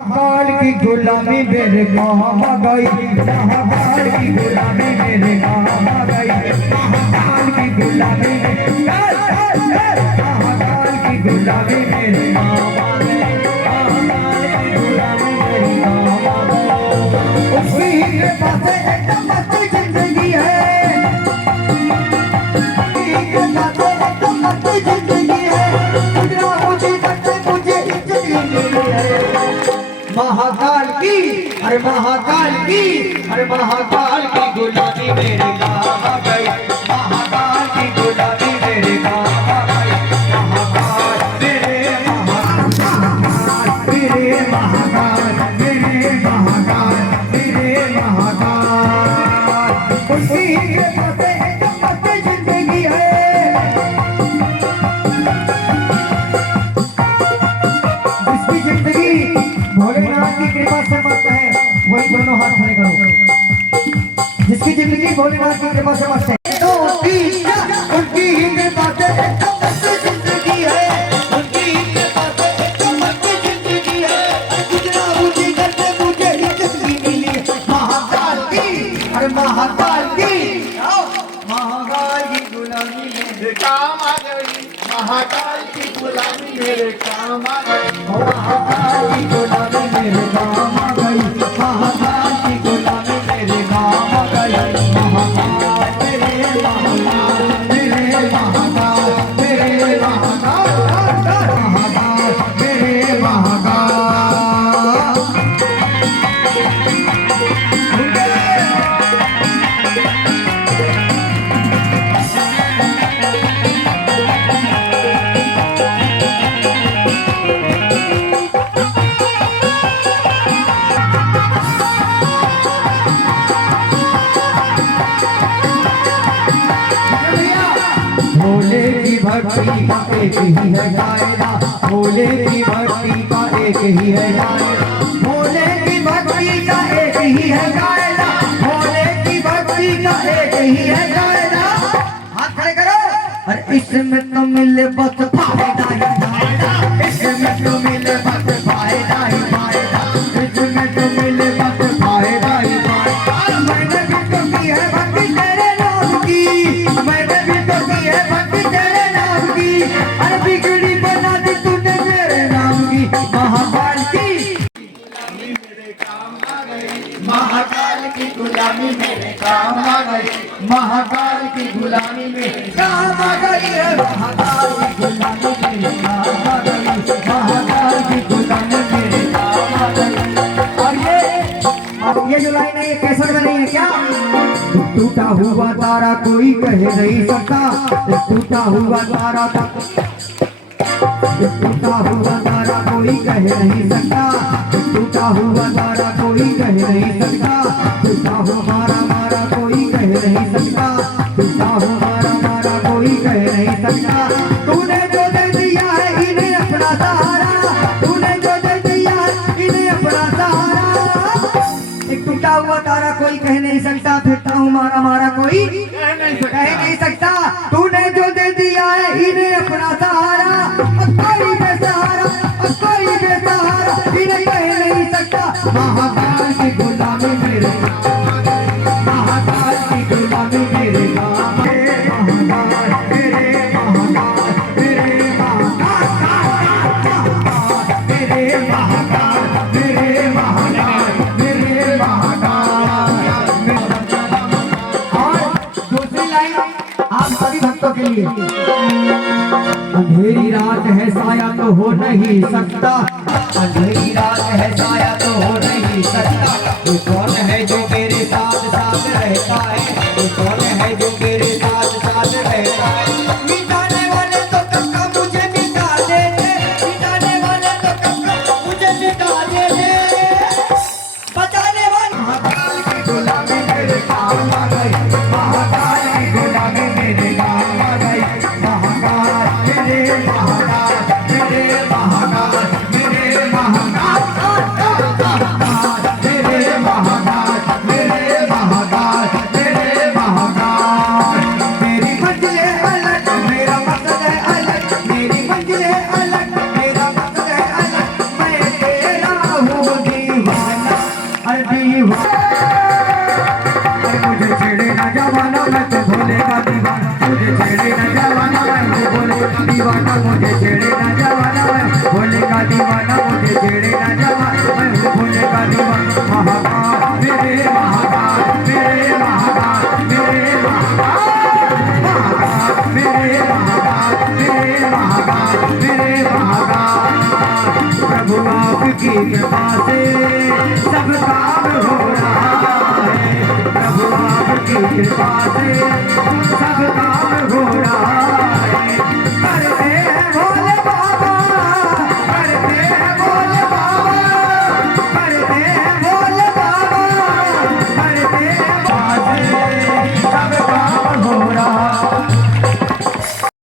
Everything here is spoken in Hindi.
काल की गुलामी मेरे काम आ गई, महाकाल की गुलामी मेरे काम आ गई, महाकाल की गुलामी महाकाल की गुलामी मेरे काम आ गई, महाकाल की गुलामी मेरे काम आ गई। उसी के पास एकदम मस्त जिंदगी है, उसी के पास एकदम मस्त जिंदगी है, मुझे इज्जत मिली है। महाकाल की, अरे महाकाल की, अरे महाकाल की गुलामी मेरे काम आ गई, महाकाल की गुलामी मेरे काम आ गई, महाकाल मेरे महाकाल मेरे महाकाल मेरे महाकाल मेरे महाकाल। उसी के पास एकदम मस्त जिंदगी है, जिसकी जिंदगी भोलेनाथ की कृपा से मस्त है, वही दोनों हाथ खड़े करो। जिसकी जिंदगी भोलेनाथ की कृपा से मस्त है, तो उनकी कृपा से एकदम मस्त जिंदगी है, उनकी कृपा से एकदम मस्त जिंदगी है। जितना मुझे करते मुझे इज्जत भी मिली, महाकाल की, अरे महाकाल की, महाकाल की गुलामी मेरे काम आ गई, महाकाल की गुलामी मेरे काम आ गई, महाकाल की गुलामी मेरे काम आ गई, महाकाल की गुलामी मेरे काम आ गई, महाकाल मेरे महाकाल मेरे महाकाल मेरे महाकाल महाकाल मेरे महाकाल। भोले की भक्ति का एक ही है दायरा, भोले की भक्ति का एक ही है दायरा, भोले की भक्ति का एक ही है दायरा, भोले की भक्ति का एक ही है दायरा। हाथ खड़े करो। अरे इसमें तो मिले बस फायदा ही फायदा, इसमें तो मिले बस फायदा ही फायदा, इसमें तो मिले बस फायदा ही फायदा। मैंने भी तो की है भक्ति तेरे नाम की, मैंने भी तो की है भक्ति तेरे नाम की, अरे बिगड़ी बना दी तूने मेरे नाम की। महाकाल की गुलामी मेरे काम आ गई, महाकाल की गुलामी मेरे काम आ गई, महाकाल की गुलामी मेरे काम आ गई, महाकाल की गुलामी मेरे काम आ गई, महाकाल की गुलामी मेरे काम आ गई। और ये जो लाइन है ये कैसट में नहीं है क्या? टूटा हुआ तारा कोई कह नहीं सकता, टूटा हुआ तारा टूटा हुआ तारा कोई कह नहीं सकता, टूटा हुआ तारा कोई कह नहीं सकता, टूटा हुआ मारा मारा कोई कह नहीं सकता, टूटा हुआ मारा मारा कोई कह नहीं सकता। तूने जो दे दिया है इन्हें अपना सहारा, तूने जो दे दिया है इन्हें अपना सहारा। एक टूटा हुआ तारा कोई कह नहीं सकता, फिरता हूँ मारा मारा कोई कह नहीं सकता। तूने जो दे दिया है इन्हें अपना सहारा, कोई बेसहारा कोई बेसहारा इन्हें कह नहीं सकता। महाकाल की गुलामी मेरे, महाकाल की गुलामी मेरे काम, महाकाल मेरे महाकाल मेरे महाकाल मेरे महाकाल मेरे महाकाल मेरे महाकाल। और दूसरी लाइन आप सभी भक्तों के लिए। अंधेरी रात है साया तो हो नहीं सकता, अंधेरी रात है साया तो हो नहीं सकता। वो कौन है जो मेरे साथ साथ रहता है, वो कौन है जो मेरे साथ साथ रहता है। मिटाने वाले तो कब का मुझे मिटा देते, मिटाने वाले तो कब का मुझे मिटा देते, बचाने वाले। महाकाल की गुलामी मेरे काम आ गई, महाकाल की गुलामी मेरे काम आ गई, महाकाल मेरे महाकाल मेरे महाकाल मेरे महाकाल। दीवाना। अरे मुझे छेड़े ना जवाना, मैं तो भोले का दीवाना। मुझे छेड़े ना जवाना, मैं तो भोले का दीवाना। मुझे छेड़े ना जवाना, मैं भोले का दीवाना। मुझे छेड़े ना जवाना, मैं भोले का दीवाना। महाकाल मेरे महाकाल, मेरे महाकाल, मेरे महाकाल, महाकाल मेरे महाकाल, मेरे महाकाल, मेरे महाकाल। प्रभु आपकी कृपा से सब काम हो रहा है। प्रभु आपकी कृपा से सब काम हो रहा